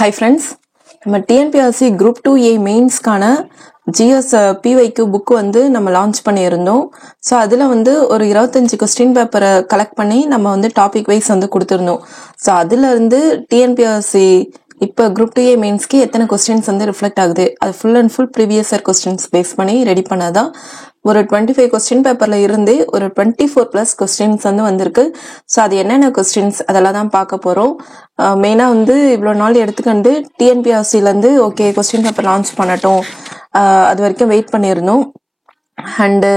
Hi friends, நம்ம TNPSC Group 2A மெயின்ஸ்க்கான GS PYQ book வந்து நம்ம லான்ச் பண்ணியிருந்தோம். ஸோ அதில் வந்து ஒரு 25 கொஸ்டின் பேப்பரை கலெக்ட் பண்ணி நம்ம வந்து டாபிக் வைஸ் வந்து கொடுத்துருந்தோம். ஸோ அதில் இருந்து TNPSC இப்போ Group 2A மெயின்ஸ்க்கு எத்தனை கொஸ்டின்ஸ் வந்து ரிஃப்ளெக்ட் ஆகுது, அது full and full previous year questions base பண்ணி ரெடி பண்ணதான். ஒரு 25 கொஸ்டின் பேப்பர்ல இருந்து ஒரு 24+ கொஸ்டின்ஸ் வந்து வந்திருக்கு. ஸோ அது என்னென்ன கொஸ்டின்ஸ் அதெல்லாம் தான் பார்க்க போறோம். மெயினா வந்து இவ்வளோ நாள் எடுத்துக்கண்டு டிஎன்பிஎஸ்சிலேருந்து ஓகே கொஸ்டின் பேப்பர் லான்ச் பண்ணட்டும், அது வரைக்கும் வெயிட் பண்ணியிருந்தோம். அண்டு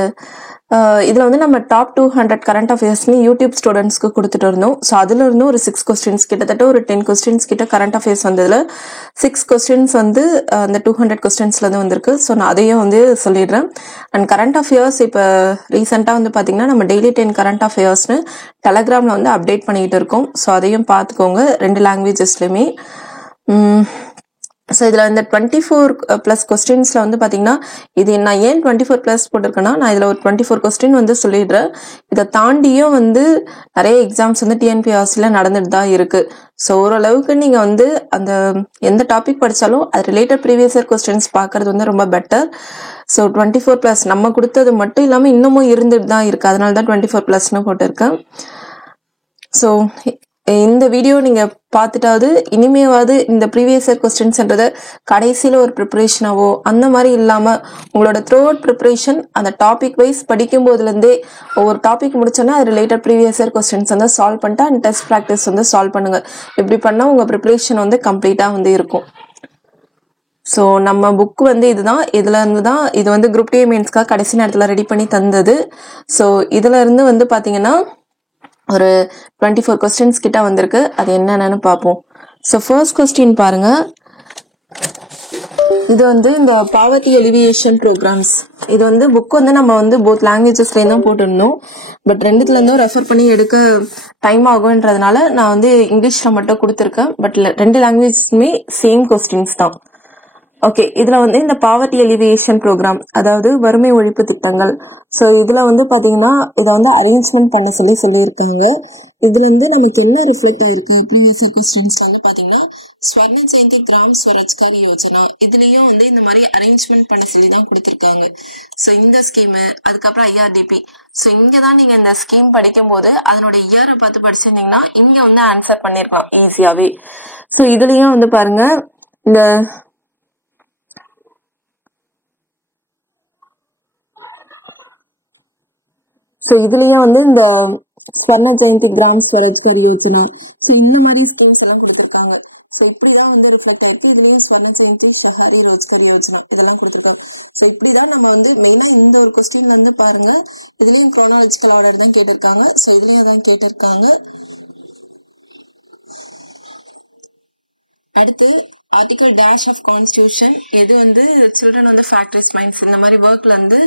இதில் வந்து நம்ம டாப் 200 கரண்ட் அஃபேர்ஸ்னு யூடியூப் ஸ்டூடெண்ட்ஸ்க்கு கொடுத்துட்டு இருந்தோம். ஸோ அதில் இருந்து ஒரு 6 கொஸ்டின்ஸ் கிட்டத்தட்ட ஒரு 10 கொஸ்டின்ஸ் கிட்ட கரண்ட் அஃபேர்ஸ் வந்ததில் 6 கொஸ்டின்ஸ் வந்து அந்த 200 கொஸ்டின்ஸ்லேருந்து வந்திருக்கு. ஸோ நான் அதையும் வந்து சொல்லிடுறேன். அண்ட் கரண்ட் அஃபேர்ஸ் இப்போ ரீசெண்டாக வந்து பார்த்தீங்கன்னா நம்ம டெய்லி 10 கரண்ட் அஃபேர்ஸ்னு டெலகிராமில் வந்து அப்டேட் பண்ணிக்கிட்டு இருக்கோம். ஸோ அதையும் பார்த்துக்கோங்க 2 லாங்குவேஜஸ்லையுமே. ஸோ இதில் இந்த 24+ கொஸ்டின்ஸில் வந்து பார்த்தீங்கன்னா இது நான் ஏன் 24+ போட்டிருக்கேன்னா, நான் இதில் ஒரு 24 கொஸ்டின் வந்து சொல்லிடுறேன். இதை தாண்டியும் வந்து நிறைய எக்ஸாம்ஸ் வந்து டிஎன்பிஎஸ்சியில் நடந்துட்டு தான் இருக்குது. ஸோ ஓரளவுக்கு நீங்கள் வந்து அந்த எந்த டாபிக் படித்தாலும் அது ரிலேட்டட் ப்ரீவியஸ் இயர் கொஸ்டின்ஸ் பார்க்கறது வந்து ரொம்ப பெட்டர். ஸோ 24+ நம்ம கொடுத்தது மட்டும் இல்லாமல் இன்னமும் இருந்துட்டு தான் இருக்குது. அதனால தான் 24+னு போட்டிருக்கேன். ஸோ இந்த வீடியோ நீங்கள் பார்த்துட்டாவது இனிமேவாவது இந்த ப்ரீவியஸ் இயர் கொஸ்டின்ஸ்ன்றதை கடைசியில் ஒரு ப்ரிப்பரேஷனாவோ அந்த மாதிரி இல்லாமல் உங்களோட த்ரூ அவுட் ப்ரிப்பரேஷன் அந்த டாபிக் வைஸ் படிக்கும் போதுலேருந்தே ஒவ்வொரு டாபிக் முடிச்சோன்னா அது ரிலேட்டட் ப்ரீவியஸ் இயர் கொஸ்டின்ஸ் வந்து சால்வ் பண்ணிட்டு அண்ட் டெஸ்ட் ப்ராக்டிஸ் வந்து சால்வ் பண்ணுங்க. இப்படி பண்ணால் உங்கள் ப்ரிப்பரேஷன் வந்து கம்ப்ளீட்டாக வந்து இருக்கும். ஸோ நம்ம புக் வந்து இதுதான், இதுல இருந்து தான் இது வந்து குரூப் டி மெயின்ஸ்க்காக கடைசி நேரத்தில் ரெடி பண்ணி தந்தது. ஸோ இதுல இருந்து வந்து பார்த்தீங்கன்னா ஒரு 24 கொஸ்டின்ஸ் கிட்ட வந்திருக்கு. அது என்னென்னு பார்ப்போம். ஸோ ஃபர்ஸ்ட் கொஸ்டின் பாருங்க. இது வந்து இந்த பாவர்ட்டி எலிவியேஷன் ப்ரோக்ராம்ஸ். இது வந்து புக் வந்து நம்ம வந்து போத் லாங்குவேஜஸ்லேயும் தான் போட்டிருந்தோம். பட் ரெண்டுத்துலேருந்தும் ரெஃபர் பண்ணி எடுக்க டைம் ஆகுன்றதுனால நான் வந்து இங்கிலீஷில் மட்டும் கொடுத்துருக்கேன். பட் 2 லாங்குவேஜ்ஸுமே சேம் கொஸ்டின்ஸ் தான். ஓகே, இதுல வந்து இந்த பாவர்ட்டி எலிவியேஷன் ப்ரோக்ராம், அதாவது வறுமை ஒழிப்பு திட்டங்கள். ஸோ இதுல வந்து பாத்தீங்கன்னா இதை வந்து அரேஞ்ச்மெண்ட் பண்ண சொல்லியிருக்காங்க. இதுல வந்து நமக்கு என்ன ரிஃப்ளெக்ட் ஆயிருக்கு ப்ரீவியஸ் கொஸ்டின்ஸ் வந்து பாத்தீங்கன்னா ஸ்வர்ண ஜெயந்தி கிராம் ஸ்வரோஜ்கார் யோஜனா, இதுலயும் வந்து இந்த மாதிரி அரேஞ்ச்மெண்ட் பண்ண சொல்லி தான் கொடுத்துருக்காங்க. ஸோ இந்த ஸ்கீமு, அதுக்கப்புறம் IRDP. ஸோ இங்க தான் நீங்க இந்த ஸ்கீம் படிக்கும் போது அதனோட இயரை பார்த்து படிச்சிருந்தீங்கன்னா இங்க வந்து ஆன்சர் பண்ணிருக்கலாம் ஈஸியாவே. ஸோ இதுலயும் வந்து பாருங்க இந்த ஸோ இதுலயே வந்து இந்த ஸ்வர்ண ஜெயந்தி கிராம் ஸ்வரோஜ்கார் யோஜனா, ஸோ இந்த மாதிரி ஸ்கீம்ஸ் எல்லாம் கொடுத்துருக்காங்க. ஸோ இப்படிதான் வந்து ரிஃப்ளெக்ட் ஆயிருக்கு. இதுலயும் ஸ்வர்ண ஜெயந்தி சஹாரி ரோஜ்கார் யோஜனா இதெல்லாம் கொடுத்துருக்காங்க. ஸோ இப்படிதான் நம்ம வந்து மெயினா இந்த ஒரு கொஸ்டின் வந்து பாருங்க, இதுலயும் குரோனாலஜிக்கல் ஆர்டர் தான் கேட்டிருக்காங்க. ஸோ இதுலயும் தான் கேட்டிருக்காங்க. அடுத்து ஆர்டிகல் டேஷ் ஆஃப் கான்ஸ்டியூஷன், எது வந்து சில்ட்ரன் வந்து ஃபேக்டரிஸ் மைன்ஸ் இந்த மாதிரி ஒர்க்ல வந்து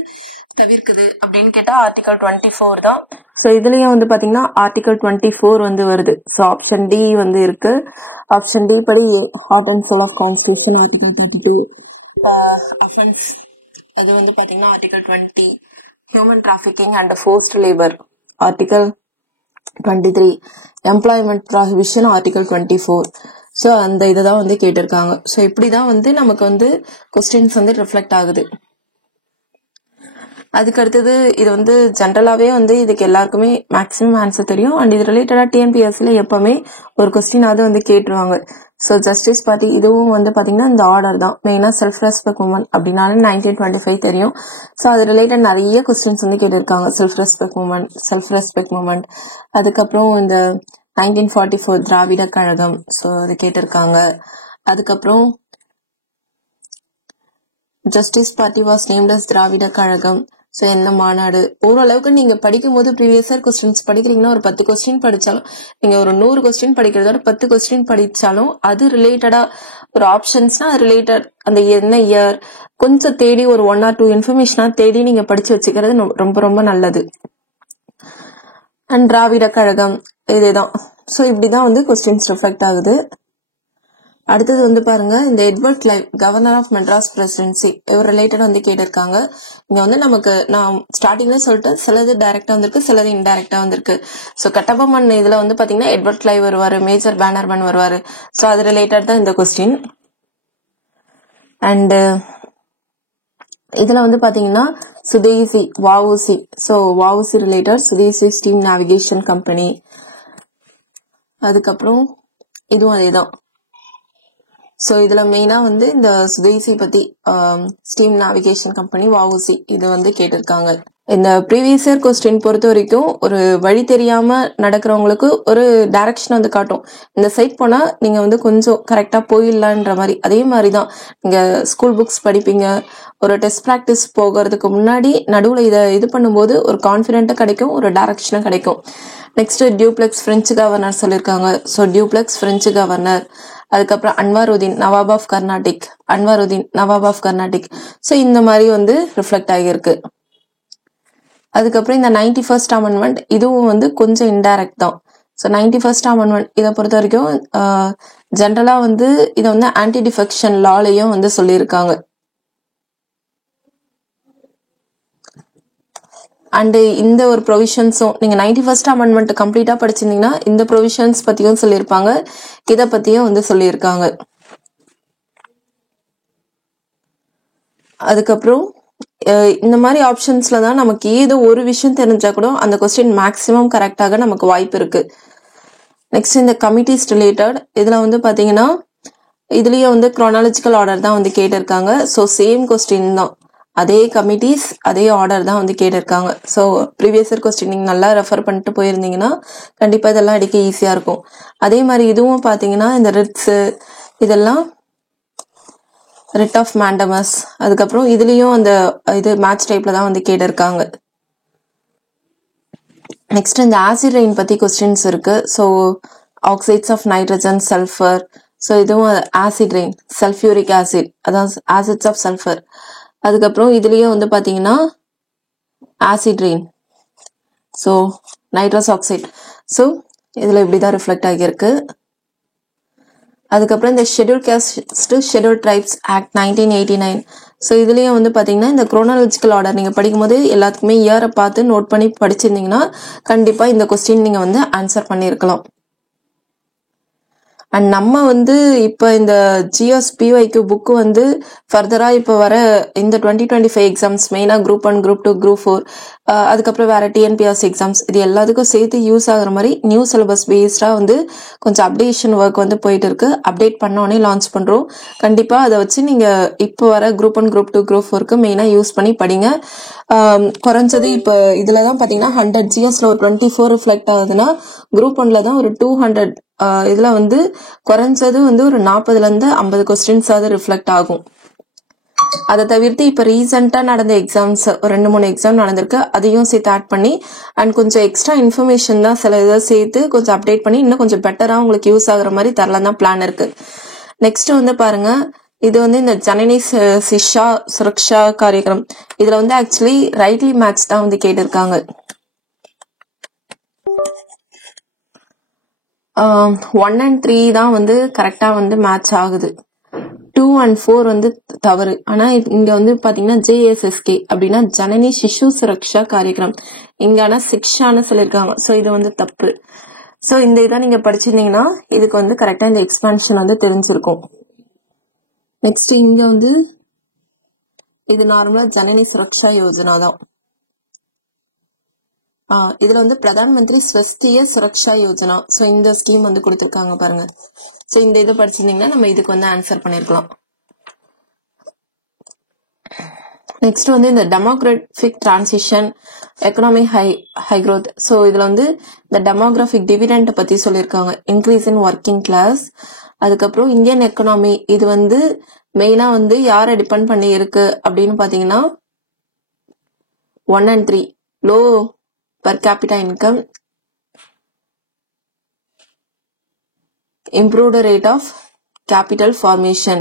தவிர்க்குது அப்படின்னு கேட்டா ஆர்டிகல் 24 தான். ஸோ இதுலயும் வந்து பாத்தீங்கன்னா ஆர்டிகல் 24 வந்து வருது. ஸோ ஆப்ஷன் டி வந்து இருக்கு. ஆப்ஷன் டி படி heart and soul of constitution article 32. Offence அது வந்து பாத்தீங்கன்னா article 20. Human trafficking and forced labour article 23. Employment prohibition article 24. So அந்த இதை தான் வந்து கேட்டிருக்காங்க. ஸோ இப்படிதான் வந்து நமக்கு வந்து கொஸ்டின்ஸ் வந்து ரிஃப்ளெக்ட் ஆகுது. அதுக்கு அடுத்தது இது வந்து ஜென்ரலாவே வந்து இதுக்கு எல்லாருக்குமே மேக்ஸிமம் ஆன்சர் தெரியும். அண்ட் இது ரிலேட்டடா டிஎன்பிஎஸ்சில எப்பவுமே ஒரு கொஸ்டினாவது வந்து கேட்டுருவாங்க. ஸோ ஜஸ்டிஸ் பார்ட்டி இதுவும் வந்து பாத்தீங்கன்னா இந்த ஆர்டர் தான். மெயினா செல்ஃப் ரெஸ்பெக்ட் மூமெண்ட் அப்படின்னாலும் 1925 தெரியும். ஸோ அது ரிலேட்டட் நிறைய கொஸ்டின்ஸ் வந்து கேட்டிருக்காங்க. செல்ஃப் ரெஸ்பெக்ட் மூமெண்ட், அதுக்கப்புறம் இந்த 1944 திராவிட கழகம், ஸோ அது கேட்டிருக்காங்க. அதுக்கப்புறம் Justice Party was named as Dravida Kazhagam. So எந்த மாநாடு, ஓரளவுக்கு நீங்க படிக்கும் போது ப்ரீவியஸ் இயர் கொஸ்டின்ஸ் படிக்கிறீங்கன்னா ஒரு 10 கொஸ்டின் படிச்சாலும், நீங்க ஒரு 100 கொஸ்டின் படிக்கிறதோட 10 கொஸ்டின் படிச்சாலும் அது ரிலேட்டடா ஒரு ஆப்ஷன்ஸ்னா ரிலேட்டட் அந்த என்ன இயர் கொஞ்சம் தேடி ஒரு 1 or 2 இன்ஃபர்மேஷனா தேடி நீங்க படிச்சு வச்சுக்கிறது ரொம்ப ரொம்ப நல்லது. அண்ட் திராவிட கழகம் இதுதான். ஸோ இப்படிதான் வந்து கொஸ்டின்ஸ் ரிஃப்ளெக்ட் ஆகுது. அடுத்தது வந்து பாருங்க, இந்த Edward Clive governor of Madras presidency இவர் ரிலேட்டட் வந்து கேட்டிருக்காங்க. இங்க வந்து நமக்கு நான் ஸ்டார்டிங்ல சொல்லிட்டு சிலது டைரக்டா வந்திருக்கு, சிலது இன்டைரக்டா வந்திருக்கு. ஸோ கட்டபொம்மன் இதுல வந்து பாத்தீங்கன்னா எட்வர்ட் கிளைவ் வருவாரு, மேஜர் பேனர்மேன் வருவாரு. ஸோ அது ரிலேட்டட் தான் இந்த கொஸ்டின். அண்ட் இதுல வந்து பாத்தீங்கன்னா சுதேசி வஉசி, ஸோ வஉசி ரிலேட்டட் சுதேசி ஸ்டீம் நேவிகேஷன் கம்பெனி. அதுக்கப்புறம் இதுவும் அதேதான். ஸோ இதுல மெயினா வந்து இந்த சுதேசி பத்தி ஸ்டீம் நேவிகேஷன் கம்பெனி வஉசி இது வந்து கேட்டிருக்காங்க. இந்த ப்ரீவியஸ் இயர் கொஸ்டின் பொறுத்த வரைக்கும் ஒரு வழி தெரியாம நடக்கிறவங்களுக்கு ஒரு டைரக்ஷன் வந்து காட்டும். இந்த சைட் போனா நீங்க வந்து கொஞ்சம் கரெக்டா போயிடலான்ற மாதிரி. அதே மாதிரிதான் நீங்க ஸ்கூல் புக்ஸ் படிப்பீங்க, ஒரு டெஸ்ட் ப்ராக்டிஸ் போகிறதுக்கு முன்னாடி நடுவுல இது பண்ணும்போது ஒரு கான்பிடென்ட்டா கிடைக்கும், ஒரு டைரக்ஷனும் கிடைக்கும். நெக்ஸ்ட் டியூப்ளெக்ஸ் பிரெஞ்சு கவர்னர் சொல்லியிருக்காங்க. So Dupleix French governor. அதுக்கப்புறம் Anwaruddin nawab of Carnatic, Anwaruddin nawab of Carnatic. So இந்த மாதிரி வந்து ரிஃப்ளெக்ட் ஆகியிருக்கு. அதுக்கப்புறம் இந்த 91st அமெண்ட்மெண்ட் இதுவும் வந்து கொஞ்சம் இன்டைரக்ட் தான். ஸோ 91st அமெண்ட்மெண்ட் இதை பொறுத்த வரைக்கும் ஜென்ரலா வந்து இதை வந்து ஆன்டி டிஃபெக்ஷன் லாலையும் வந்து சொல்லியிருக்காங்க. அண்ட் இந்த ஒரு ப்ரொவிஷன்ஸும் நீங்க 91st அமெண்ட்மெண்ட் கம்ப்ளீட்டா படிச்சிருந்தீங்கன்னா இந்த ப்ரொவிஷன்ஸ் பத்தியும் சொல்லியிருப்பாங்க, இதை பத்தியும் வந்து சொல்லியிருக்காங்க. அதுக்கப்புறம் இந்த மாதிரி ஆப்ஷன்ஸ்ல தான் நமக்கு ஏதோ ஒரு விஷயம் தெரிஞ்சா கூட அந்த கொஸ்டின் மேக்சிமம் கரெக்டாக நமக்கு வாய்ப்பு இருக்கு. நெக்ஸ்ட் இந்த கமிட்டிஸ் ரிலேட்டட் இதுல வந்து பாத்தீங்கன்னா இதுலயே வந்து குரோனாலஜிக்கல் ஆர்டர் தான் வந்து கேட்டிருக்காங்க. ஸோ சேம் கொஸ்டின் தான், அதே கமிட்டிஸ் அதே ஆர்டர் தான் வந்து கேட்டிருக்காங்க. ஸோ ப்ரீவியஸ் இயர் கொஸ்டின் நீங்க நல்லா ரெஃபர் பண்ணிட்டு போயிருந்தீங்கன்னா கண்டிப்பா இதெல்லாம் அடிக்க ஈஸியா இருக்கும். அதே மாதிரி இதுவும் பாத்தீங்கன்னா இந்த ரிட்ஸ் இதெல்லாம் ரிட் ஆஃப் மேண்டமஸ். அதுக்கப்புறம் இதுலயும் அந்த இது மேட்ச் டைப்ல தான் வந்து கேட்டிருக்காங்க. நெக்ஸ்ட் இந்த ஆசிட் ரெயின் பத்தி கொஸ்டின்ஸ் இருக்கு. So oxides of nitrogen, sulphur. So இதுவும் ஆசிட் ரெயின், சல்ஃபியூரிக் ஆசிட், அதான் ஆசிட்ஸ் ஆஃப் சல்ஃபர். அதுக்கப்புறம் இதுலயும் வந்து பாத்தீங்கன்னா acid rain, so nitrous oxide. So இதுல இப்படிதான் ரிஃப்ளெக்ட் ஆகியிருக்கு. அதுக்கப்புறம் இந்த schedule caste schedule tribes act 1989. So இதுலயும் வந்து பாத்தீங்கன்னா இந்த குரோனாலஜிக்கல் ஆர்டர் நீங்க படிக்கும் போது எல்லாத்துக்குமே இயரை பார்த்து நோட் பண்ணி படிச்சிருந்தீங்கன்னா கண்டிப்பா இந்த கொஸ்டின் நீங்க வந்து ஆன்சர் பண்ணிருக்கலாம். அண்ட் நம்ம வந்து இப்ப இந்த GSPYQ புக் வந்து ஃபர்தரா இப்ப வர இந்த 2025 எக்ஸாம்ஸ் மெயினா குரூப் 1, குரூப் 2, குரூப் 4, அதுக்கப்புறம் வேற TNPSC எக்ஸாம்ஸ் இது எல்லாத்துக்கும் சேர்த்து யூஸ் ஆகுற மாதிரி நியூ சிலபஸ் பேஸ்டா வந்து கொஞ்சம் அப்டேஷன் ஒர்க் வந்து போயிட்டு இருக்கு. அப்டேட் பண்ணோடனே லான்ச் பண்றோம். கண்டிப்பா அதை வச்சு நீங்க இப்போ வர குரூப் 1, குரூப் 2, குரூப் 4க்கு மெயினா யூஸ் பண்ணி படிங்க. குறைஞ்சது இப்ப இதுலதான் பாத்தீங்கன்னா 100 GSல ஒரு 24 ரிஃப்ளெக்ட் ஆகுதுன்னா குரூப் 1ல தான் ஒரு 200 இதுல வந்து குறைஞ்சது வந்து ஒரு 40ல இருந்து 50 கொஸ்டின்ஸ் ஆகுது ரிஃப்ளெக்ட் ஆகும். அதை தவிர்த்து இப்ப ரீசெண்டா நடந்த எக்ஸாம்ஸ் ஒரு 2-3 எக்ஸாம் நடந்திருக்கு, அதையும் சேர்த்து ஆட் பண்ணி அண்ட் கொஞ்சம் எக்ஸ்ட்ரா இன்ஃபர்மேஷன் தான் சில இதை சேர்த்து கொஞ்சம் அப்டேட் பண்ணி இன்னும் கொஞ்சம் பெட்டரா உங்களுக்கு யூஸ் ஆகுற மாதிரி தரலாம் தான் பிளான் இருக்கு. நெக்ஸ்ட் வந்து பாருங்க, இது வந்து இந்த ஜனனி சிஷா சுரக்ஷா காரியக்ரம் இதுல வந்து ஆக்சுவலி ரைட்லி மேட்ச் தான் வந்து கேட்டிருக்காங்க. 1 and 3 தான் வந்து கரெக்டா வந்து மேட்ச் ஆகுது. 2 and 4 வந்து தவறு. ஆனா இங்க வந்து பாத்தீங்கன்னா JSSK அப்படின்னா ஜனனி சிசு சுரக்ஷா காரியக்ரம், இங்க ஆனா சிக்ஷான்னு சொல்லியிருக்காங்க. ஸோ இது வந்து தப்பு. ஸோ இந்த இதை நீங்க படிச்சிருந்தீங்கன்னா இதுக்கு வந்து கரெக்டா இந்த எக்ஸ்பான்ஷன் வந்து தெரிஞ்சிருக்கும். நெக்ஸ்ட் இங்க வந்து இது நார்மலா ஜனனி சுரக்ஷா யோஜனா தான். இதுல வந்து பிரதான் மந்திரி ஸ்வஸ்திய சுரக்ஷா யோஜனா, சோ இந்த ஸ்கீம் வந்து கொடுத்திருக்காங்க பாருங்க. சோ இந்த இதை படிச்சிருந்தீங்கன்னா நம்ம இதுக்கு வந்து ஆன்சர் பண்ணிருக்கலாம். நெக்ஸ்ட் வந்து இந்த demographic transition, economic high growth. So இதுல வந்து இந்த டெமோகிராபிக் டிவிடெண்ட் பத்தி சொல்லியிருக்காங்க, இன்க்ரீஸ் இன் ஒர்க்கிங் கிளாஸ். அதுக்கப்புறம் இந்தியன் எக்கனாமி இது வந்து மெயினா வந்து யாரை டிபெண்ட் பண்ணி இருக்கு அப்படின்னு பாத்தீங்கன்னா 1 and 3 low per capita income, improved rate of capital formation.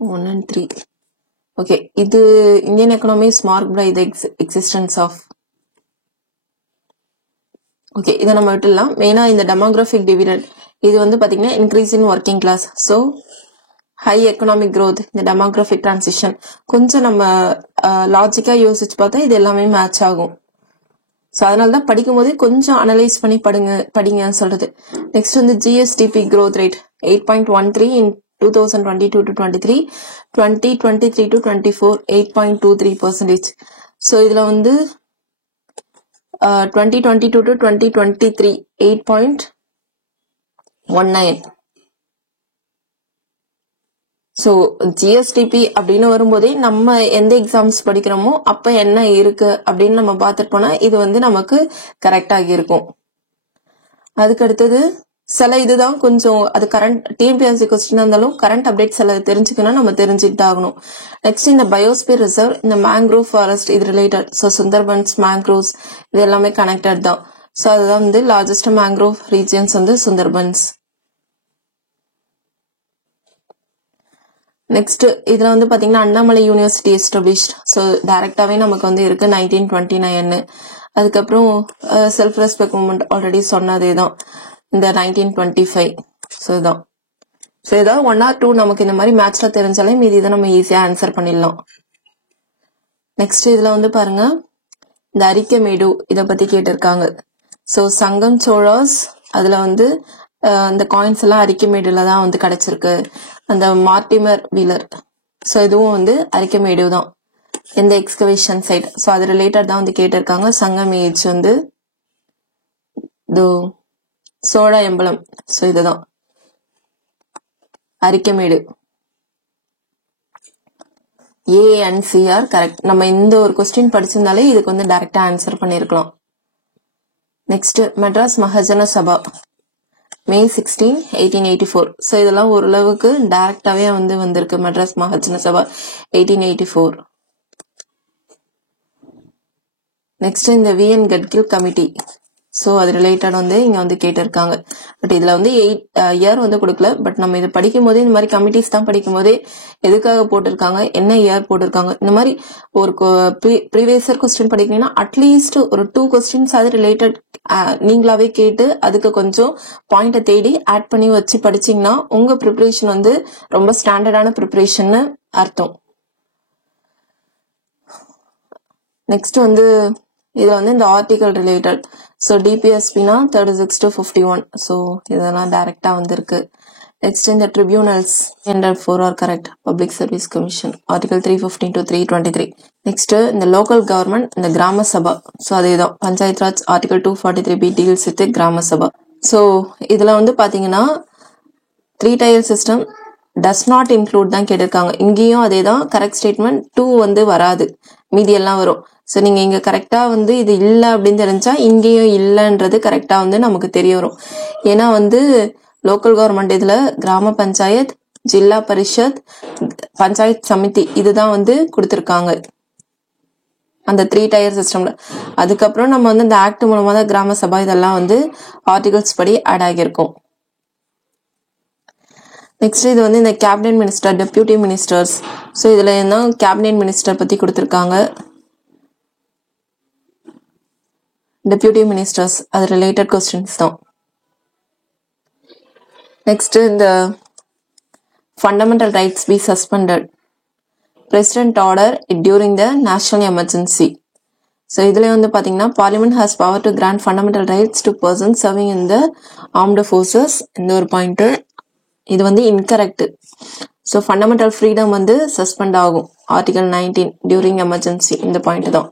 1 and 3. Okay, இது Indian economy is marked by the existence of okay, இதை நம்ம விட்டுடலாம். மெயினா இந்த டெமோகிராஃபிக் டிவிடெண்ட் இது வந்து பாத்தீங்கன்னா increase in working class, so high economic growth, இந்த டெமோகிராஃபிக் டிரான்சிஷன் கொஞ்சம் நம்ம லாஜிக்கா யோசிச்சு பார்த்தா இது எல்லாமே மேட்ச் ஆகும். ஸோ அதனால தான் படிக்கும் போதே கொஞ்சம் அனலைஸ் பண்ணி படிங்கன்னு சொல்றது. நெக்ஸ்ட் வந்து GSDP growth rate 8.13 in 2022 to 23, 2023 to 24 8.23%. So இதுல வந்து 2022 to 2023 8.19. ஸோ ஜிஎஸ்டிபி அப்படின்னு வரும்போதே நம்ம எந்த எக்ஸாம்ஸ் படிக்கிறோமோ அப்ப என்ன இருக்கு அப்படின்னு நம்ம பார்த்துட்டு போனா இது வந்து நமக்கு கரெக்டாக இருக்கும். அதுக்கு அடுத்தது சில இதுதான் கொஞ்சம் அது கரண்ட் டிஎன்பிஎஸ்சி கொஸ்டின் இருந்தாலும் கரண்ட் அப்டேட் சில தெரிஞ்சுக்கணும், நம்ம தெரிஞ்சுட்டு ஆகணும். நெக்ஸ்ட் இந்த பயோஸ்பியர் ரிசர்வ், இந்த மேங்க்ரோவ் ஃபாரஸ்ட் இது ரிலேட்டட். ஸோ சுந்தர்பன்ஸ், மேங்க்ரோவ்ஸ் இது எல்லாமே கனெக்டட் தான். ஸோ அதுதான் வந்து லார்ஜஸ்ட் மேங்க்ரோவ் ரீஜியன்ஸ் வந்து சுந்தர்பன்ஸ். நெக்ஸ்ட் இதுல வந்து பாத்தீங்கன்னா அண்ணாமலை யூனிவர்சிட்டி எஸ்டாப்ளிஷ்ட். ஸோ டைரக்டாவே நமக்கு வந்து இருக்கு 1929. அதுக்கப்புறம் செல்ஃப் ரெஸ்பெக்ட் மூவ்மெண்ட் ஆல்ரெடி சொன்னதே தான் இந்த 1925. ஸோ இதான். ஸோ ஏதாவது 1 or 2 நமக்கு இந்த மாதிரி மேட்ச்ல தெரிஞ்சாலே மீதி இதை நம்ம ஈஸியா ஆன்சர் பண்ணிடலாம். நெக்ஸ்ட் இதுல வந்து பாருங்க இந்த அரிக்கமேடு இதை பத்தி கேட்டிருக்காங்க. ஸோ சங்கம் சோழாஸ் அதுல வந்து அந்த காயின்ஸ் எல்லாம் அரிக்கமேடுல தான் வந்து கிடைச்சிருக்கு. அந்த மார்டிமர் வீலர், ஸோ இதுவும் வந்து அரிக்கமேடு தான், எந்த எக்ஸ்கவேஷன் சைட். ஸோ அது ரிலேட்டட் தான் வந்து கேட்டிருக்காங்க. சங்கம் ஏஜ் வந்து சோழ எம்பலம். ஸோ இதுதான் அரிக்கமேடு. ANCR correct. நம்ம இந்த ஒரு கொஸ்டின் படிச்சிருந்தாலே இதுக்கு வந்து டைரக்டா ஆன்சர் பண்ணிருக்கலாம். நெக்ஸ்ட் மெட்ராஸ் மகாஜன சபா May 16, 1884. ஸோ இதெல்லாம் ஓரளவுக்கு டைரக்டாவே வந்து வந்திருக்கு. மெட்ராஸ் மகாஜன சபா 1884. நெக்ஸ்ட் இந்த VN கட்கில் கமிட்டி. ஸோ அது ரிலேட்டட் வந்து இங்க வந்து கேட்டிருக்காங்க. பட் இதுல வந்து 8 இயர் வந்து கொடுக்கல. பட் நம்ம இது படிக்கும் போதே இந்த மாதிரி கமிட்டிஸ் தான் படிக்கும் போதே எதுக்காக போட்டிருக்காங்க, என்ன இயர் போட்டிருக்காங்க, இந்த மாதிரி ஒரு ப்ரீவியஸ் இயர் கொஸ்டின் படிக்கிறீங்கன்னா அட்லீஸ்ட் ஒரு 2 கொஸ்டின்ஸ் அது ரிலேட்டட் நீங்களாவே கேட்டு அதுக்கு கொஞ்சம் பாயிண்ட தேடி ஆட் பண்ணி வச்சு படிச்சீங்கன்னா உங்க ப்ரிப்பரேஷன் வந்து ரொம்ப ஸ்டாண்டர்டான ப்ரிப்பரேஷன் அர்த்தம். நெக்ஸ்ட் வந்து இது வந்து இந்த ஆர்டிகல் ரிலேட்டட். ஸோ டிபிஎஸ்பினா 36 to 51. ஸோ இதெல்லாம் டைரக்டா வந்திருக்கு. நெக்ஸ்ட் இந்த tribunals 4 are correct. Public service commission article 315 to 323. Next இந்த லோக்கல் கவர்மெண்ட், இந்த கிராம சபா. ஸோ அதேதான் Panchayat Raj article 243B deals with Grama Sabha. So இதுல வந்து பாத்தீங்கன்னா 3 tier system does not include தான் கேட்டிருக்காங்க. இங்கேயும் அதே தான் கரெக்ட் ஸ்டேட்மெண்ட். 2 வந்து வராது, மீதி எல்லாம் வரும். ஸோ நீங்க இங்க கரெக்டா வந்து இது இல்லை அப்படின்னு தெரிஞ்சா இங்கேயும் இல்லைன்றது கரெக்டா வந்து நமக்கு தெரிய வரும். ஏன்னா வந்து லோக்கல் கவர்மெண்ட் இதுல கிராம பஞ்சாயத், ஜில்லா பரிஷத், பஞ்சாயத் சமிதி இதுதான் வந்து கொடுத்திருக்காங்க அந்த 3 tier சிஸ்டம்ல. அதுக்கப்புறம் நம்ம வந்து இந்த ஆக்ட் மூலமா தான் கிராம சபா இதெல்லாம் வந்து ஆர்டிகல்ஸ் படி ஆட் ஆகியிருக்கும். நெக்ஸ்ட் இது வந்து இந்த cabinet minister, deputy ministers. So இதுல என்ன கேபினெட் மினிஸ்டர் பத்தி கொடுத்திருக்காங்க. டெப்யூட்டி மினிஸ்டர்ஸ் அது ரிலேட்டட் கொஸ்டின்ஸ் தான். நெக்ஸ்ட் இந்த fundamental rights be suspended, president order during the national emergency. So இதுல வந்து பாத்தீங்கன்னா parliament has power to grant fundamental rights to person serving in the armed forces. இந்த ஒரு பாயிண்ட் இது வந்து இன்கரெக்ட். ஸோ ஃபண்டமெண்டல் ஃப்ரீடம் வந்து suspend ஆகும் article 19 during emergency. இந்த பாயிண்ட் தான்.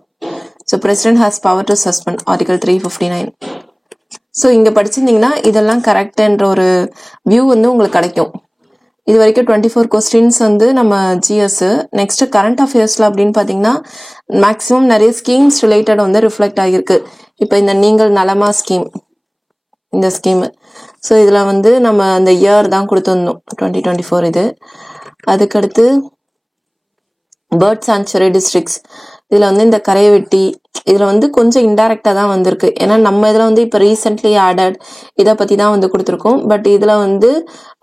So president has power to suspend article 359. So இங்க படிச்சிருந்தீங்கன்னா இதெல்லாம் கரெக்ட்ன்ற ஒரு வியூ வந்து உங்களுக்கு கிடைக்கும். இது வரைக்கும் 24 கொஸ்டின்ஸ் வந்து நம்ம ஜிஎஸ். நெக்ஸ்ட் கரண்ட் அஃபேர்ஸ்ல அப்படின்னு பாத்தீங்கன்னா மேக்சிமம் நிறைய ஸ்கீம்ஸ் ரிலேட்டட் வந்து ரிஃப்ளெக்ட் ஆகிருக்கு. இப்போ இந்த நீங்கள் நலமா ஸ்கீம், இந்த ஸ்கீம். ஸோ இதுல வந்து நம்ம அந்த இயர் தான் கொடுத்துருந்தோம் 2024 இது. அதுக்கடுத்து பேர்ட் சாங்சுரி டிஸ்ட்ரிக்ட்ஸ். இதுல வந்து இந்த கரையை வெட்டி இதுல வந்து கொஞ்சம் இன்டைரக்டா தான் வந்திருக்கு. ஏன்னா நம்ம இதுல வந்து இப்ப ரீசென்ட்லி ஆடட் இதை பத்தி தான் வந்து கொடுத்துருக்கோம். பட் இதுல வந்து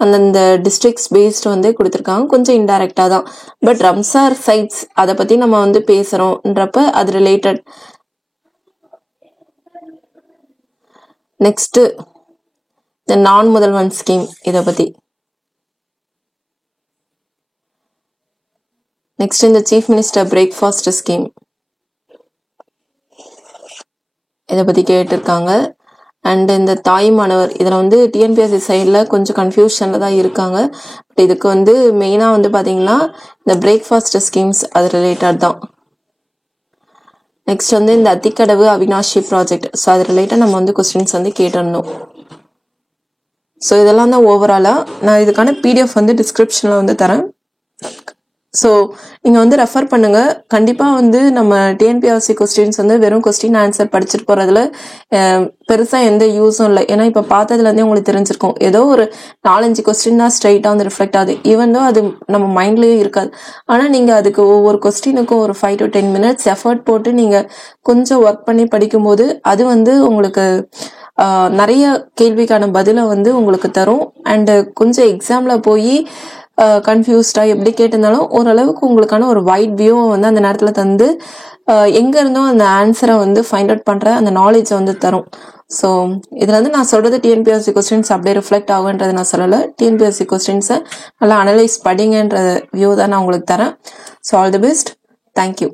அந்தந்த டிஸ்ட்ரிக்ட்ஸ் பேஸ்ட் வந்து கொடுத்துருக்காங்க, கொஞ்சம் இன்டைரக்டா தான். பட் ரம்சார் சைட்ஸ் அதை பத்தி நம்ம வந்து பேசுறோம்ன்றப்ப அது ரிலேட்டட். நெக்ஸ்ட் இந்த நான் முதல்வன் ஸ்கீம் இதை பற்றி. நெக்ஸ்ட் இந்த சீஃப் மினிஸ்டர் பிரேக்ஃபாஸ்ட் ஸ்கீம் இதை பற்றி கேட்டிருக்காங்க. அண்ட் இந்த தாய்மானவர் இதில் வந்து டிஎன்பிஎஸ்சி சைடில் கொஞ்சம் கன்ஃபியூஷனில் தான் இருக்காங்க. பட் இதுக்கு வந்து மெயினாக வந்து பார்த்தீங்கன்னா இந்த பிரேக்ஃபாஸ்ட் ஸ்கீம்ஸ் அது ரிலேட்டட் தான். நெக்ஸ்ட் வந்து இந்த அத்திக்கடவு அவினாஷி ப்ராஜெக்ட், ஸோ அது ரிலேட்டட் நம்ம வந்து கொஸ்டின்ஸ் வந்து கேட்டிருந்தோம். ஸோ இதெல்லாம் தான் ஓவராலாக. நான் இதுக்கான பிடிஎஃப் வந்து டிஸ்கிரிப்ஷனில் வந்து தரேன். ஸோ நீங்கள் வந்து ரெஃபர் பண்ணுங்கள். கண்டிப்பாக வந்து நம்ம டிஎன்பிஎஸ்சி கொஸ்டின்ஸ் வந்து வெறும் கொஸ்டின் ஆன்சர் படிச்சுட்டு போகிறதுல பெருசாக எந்த யூஸும் இல்லை. ஏன்னா இப்போ பார்த்ததுலேருந்தே உங்களுக்கு தெரிஞ்சிருக்கும், ஏதோ ஒரு 4-5 கொஸ்டின் தான் ஸ்ட்ரைட்டாக வந்து ரிஃப்ளெக்ட் ஆகுது. ஈவன் தான் அது நம்ம மைண்ட்லேயே இருக்காது. ஆனால் நீங்கள் அதுக்கு ஒவ்வொரு கொஸ்டினுக்கும் ஒரு 5 to 10 minutes எஃபர்ட் போட்டு நீங்கள் கொஞ்சம் ஒர்க் பண்ணி படிக்கும்போது அது வந்து உங்களுக்கு நிறைய கேள்விக்கான பதிலை வந்து உங்களுக்கு தரும். அண்டு கொஞ்சம் எக்ஸாமில் போய் கன்ஃபியூஸ்டாக எப்படி கேட்டிருந்தாலும் ஓரளவுக்கு உங்களுக்கான ஒரு வைட் வியூவை வந்து அந்த நேரத்தில் தந்து எங்கே இருந்தும் அந்த ஆன்சரை வந்து ஃபைண்ட் அவுட் பண்ணுற அந்த நாலேஜை வந்து தரும். ஸோ இதில் வந்து நான் சொல்கிறது டிஎன்பிஎஸ்சி கொஸ்டின்ஸ் அப்படியே ரிஃப்ளெக்ட் ஆகுன்றது நான் சொல்லலை. டிஎன்பிஎஸ்சி கொஸ்டின்ஸை நல்லா அனலைஸ் படிங்கன்ற வியூ தான் நான் உங்களுக்கு தரேன். So all the best. Thank you.